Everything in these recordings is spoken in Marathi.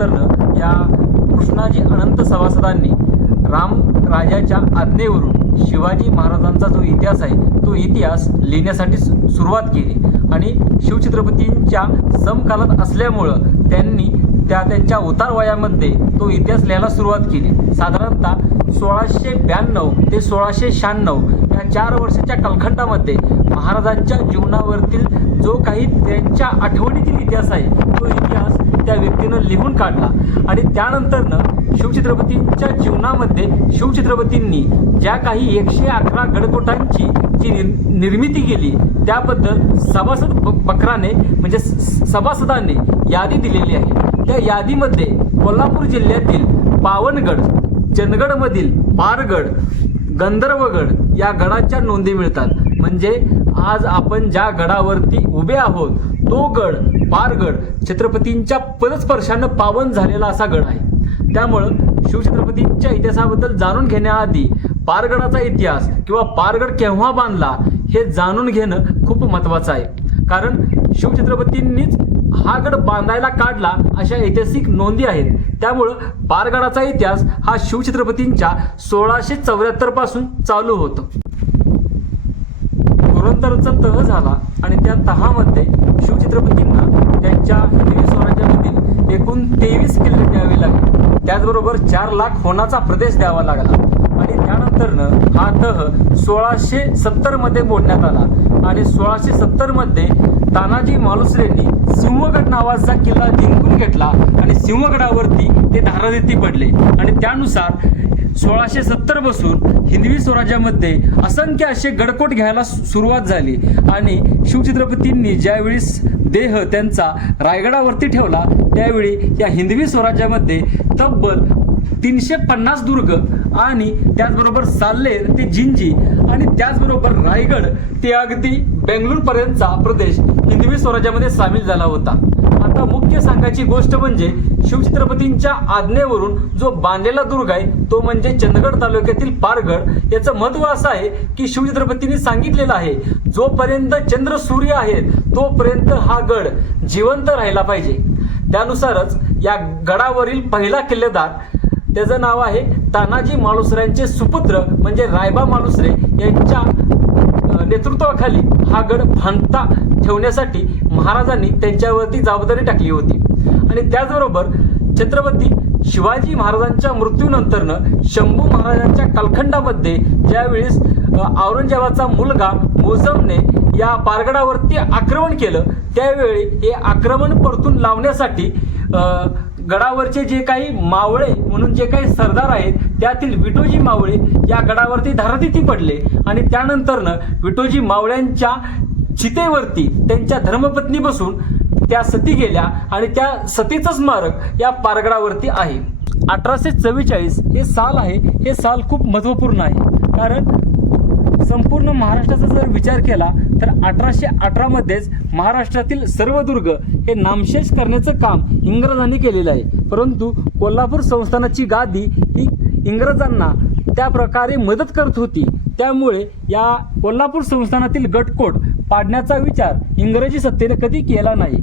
त्यानंतरनं या कृष्णाजी अनंत सभासदांनी राम राजाच्या आज्ञेवरून शिवाजी महाराजांचा जो इतिहास आहे तो इतिहास लिहिण्यासाठी सुरुवात केली. आणि शिवछत्रपतींच्या समकालात असल्यामुळं त्यांनी त्या त्यांच्या उतार वयामध्ये तो इतिहास लिहायला सुरुवात केली. साधारणतः सोळाशे ब्याण्णव ते सोळाशे शहाण्णव या चार वर्षाच्या कालखंडामध्ये महाराजांच्या जीवनावरतील जो काही त्यांच्या आठवणीतील इतिहास आहे तो इतिहास त्या व्यक्तीनं लिहून काढला. आणि त्यानंतरनं शिवछत्रपतींच्या जीवनामध्ये शिवछत्रपतींनी ज्या काही एकशे अकरा गडकोटांची जी निर निर्मिती केली त्याबद्दल सभासद बकराने म्हणजे स- सभासदांनी यादी दिलेली आहे. त्या यादीमध्ये कोल्हापूर जिल्ह्यातील पावनगड चंदगडमधील पारगड गंधर्वगड या गडाच्या नोंदी मिळतात. म्हणजे आज आपण ज्या गडावरती उभे आहोत तो गड पारगड छत्रपतींच्या पदस्पर्शानं पावन झालेला असा गड आहे. त्यामुळं शिवछत्रपतींच्या इतिहासाबद्दल जाणून घेण्याआधी पारगडाचा इतिहास किंवा पारगड केव्हा बांधला हे जाणून घेणं खूप महत्त्वाचं आहे. कारण शिवछत्रपतींनीच हा गड बांधायला काढला अशा ऐतिहासिक नोंदी आहेत. त्यामुळं पारगडाचा इतिहास हा शिवछत्रपतींच्या सोळाशे चौऱ्याहत्तरपासून चालू होतो. पुरंदरचा तह झाला आणि त्या तहामध्ये शिवछत्रपती एकूण तेवीस किल्ले द्यावे लागले. त्याचबरोबर चार लाख होणाचा प्रदेश द्यावा लागला. आणि त्यानंतरनं हा तह सोळाशे सत्तरमध्ये मोडण्यात आला. आणि सोळाशे सत्तरमध्ये तानाजी मालुसरेंनी सिंहगड नावाचा किल्ला जिंकून घेतला आणि सिंहगडावरती ते धारादेती पडले. आणि त्यानुसार सोळाशे सत्तरपासून हिंदवी स्वराज्यामध्ये असंख्य असे गडकोट घ्यायला सुरुवात झाली. आणि शिवछत्रपतींनी ज्यावेळेस देह त्यांचा रायगडावरती ठेवला. त्यावेळी या हिंदवी स्वराज्यामध्ये तब्बल तीनशे पन्नास दुर्ग आणि त्याचबरोबर साल्लेर ते जिंजी आणि त्याचबरोबर रायगड ते अगदी बेंगलुरूपर्यंतचा प्रदेश हिंदवी स्वराज्यामध्ये सामील झाला होता. आता मुख्य सांगायची गोष्ट म्हणजे शिवछत्रपतींच्या आज्ञेवरून जो बांधलेला दुर्ग आहे तो म्हणजे चंदगड तालुक्यातील पारगड. याचं महत्त्व असं आहे की शिवछत्रपतींनी सांगितलेलं आहे जोपर्यंत चंद्र सूर्य आहेत तोपर्यंत हा गड जिवंत राहिला पाहिजे. त्यानुसारच या गडावरील पहिला किल्लेदार त्याचं नाव आहे तानाजी मालुसऱ्यांचे सुपुत्र म्हणजे रायबा मालुसरे यांच्या नेतृत्वाखाली हा गड भांडता ठेवण्यासाठी महाराजांनी त्यांच्यावरती जबाबदारी टाकली होती. आणि त्याचबरोबर छत्रपती शिवाजी महाराजांच्या मृत्यूनंतरनं शंभू महाराजांच्या कालखंडामध्ये ज्यावेळेस औरंगजेबाचा मुलगा मोझमने या पारगडावरती आक्रमण केलं त्यावेळी हे आक्रमण परतून लावण्यासाठी गडावरचे जे काही मावळे म्हणून जे काही सरदार आहेत त्यातील विटोजी मावळे या गडावरती धारातीती पडले आणि त्यानंतरनं विटोजी मावळ्यांच्या चितेवरती त्यांच्या धर्मपत्नी बसून त्या सती गेल्या आणि त्या सतीचं स्मारक या पारगडावरती आहे. अठराशे चव्वेचाळीस हे साल आहे. हे साल खूप महत्त्वपूर्ण आहे. कारण संपूर्ण महाराष्ट्राचा जर विचार केला तर अठराशे अठरामध्येच महाराष्ट्रातील सर्व दुर्ग हे नामशेष करण्याचं काम इंग्रजांनी केलेलं आहे. परंतु कोल्हापूर संस्थानाची गादी ही इंग्रजांना त्या प्रकारे मदत करत होती. त्यामुळे या कोल्हापूर संस्थानातील गटकोट पाडण्याचा विचार इंग्रजी सत्तेने कधी केला नाही.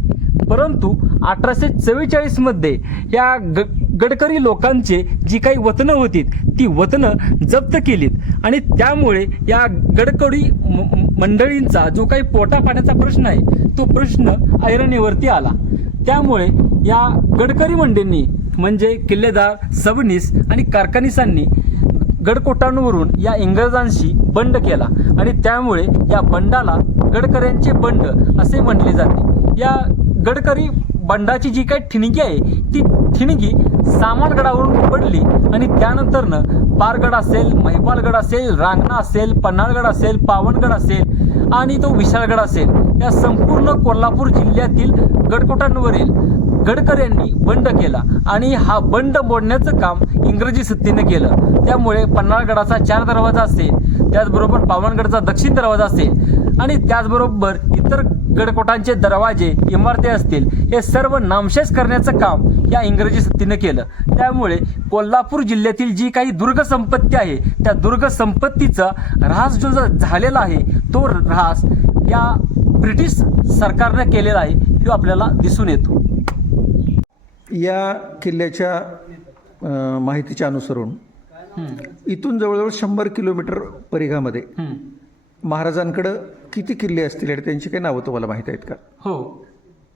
परंतु अठराशे चव्वेचाळीसमध्ये या ग गडकरी लोकांचे जी काही वतनं होती ती वतनं जप्त केलीत. आणि त्यामुळे या गडकरी म- मंडळींचा जो काही पोटापाण्याचा प्रश्न आहे तो प्रश्न ऐरणीवरती आला. त्यामुळे या गडकरी मंडळींनी म्हणजे किल्लेदार सबनीस आणि कारखानिसांनी गडकोटांवरून या इंग्रजांशी बंड केला. आणि त्यामुळे या बंडाला गडकऱ्यांचे बंड असे म्हटले जाते. या गडकरी बंडाची जी काही ठिणगी आहे ती ठिणगी सामानगडावरून पडली आणि त्यानंतरनं पारगड असेल महिपालगड असेल रांगणा असेल पन्हाळगड असेल पावनगड असेल आणि तो विशाळगड असेल या संपूर्ण कोल्हापूर जिल्ह्यातील गडकोटांवरील गडकऱ्यांनी बंड केला आणि हा बंड मोडण्याचं काम इंग्रजी सत्तेने केलं. त्यामुळे पन्हाळगडाचा चार दरवाजा असेल त्याचबरोबर पावनगडचा दक्षिण दरवाजा असेल आणि त्याचबरोबर इतर गडकोटांचे दरवाजे इमारती असतील हे सर्व नामशेष करण्याचं काम या इंग्रजी सत्तेने केलं. त्यामुळे कोल्हापूर जिल्ह्यातील जी काही दुर्ग संपत्ती आहे त्या दुर्ग संपत्तीचा ऱ्हास जो झालेला आहे तो ऱ्हास या ब्रिटिश सरकारने केलेला आहे तो आपल्याला दिसून येतो. या किल्ल्याच्या माहितीच्या अनुसरून इथून जवळजवळ शंभर किलोमीटर परिघामध्ये महाराजांकडं किती किल्ले असतील आणि त्यांची काही नावं तुम्हाला माहीत आहेत का? हो.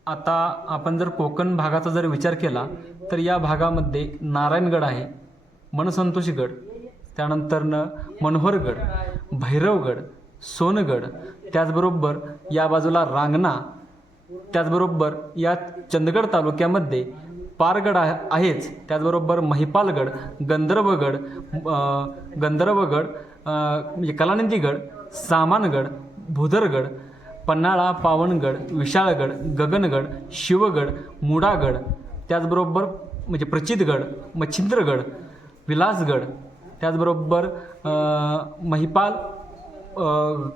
आता आपण जर कोकण भागाचा जर विचार केला तर या भागामध्ये नारायणगड आहे मनसंतोषीगड त्यानंतरनं मनोहरगड भैरवगड सोनगड त्याचबरोबर या बाजूला रांगणा त्याचबरोबर या चंदगड तालुक्यामध्ये पारगड आहेच. त्याचबरोबर महिपालगड गंधर्वगड गंधर्वगड म्हणजे कलानंदीगड सामानगड भुदरगड पन्हाळा पावनगड विशाळगड गगनगड शिवगड मुडागड त्याचबरोबर म्हणजे प्रचितगड मच्छिंद्रगड विलासगड त्याचबरोबर महिपाल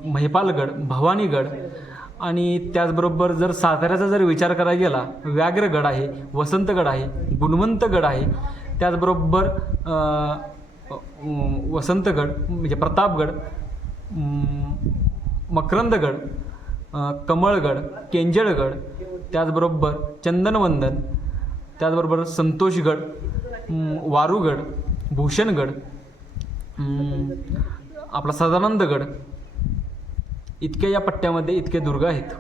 महिपालगड भवानीगड आणि त्याचबरोबर जर साताऱ्याचा जर विचार करायला गेला व्याघ्रगड आहे वसंतगड आहे गुणवंतगड आहे त्याचबरोबर वसंतगड म्हणजे प्रतापगड मकरंदगड कमळगड केंजळगड त्याचबरोबर चंदनवंदन त्याचबरोबर संतोषगड वारूगड भूषणगड आपला सदानंदगड. इतक्या या पट्ट्यामध्ये इतके दुर्ग आहेत.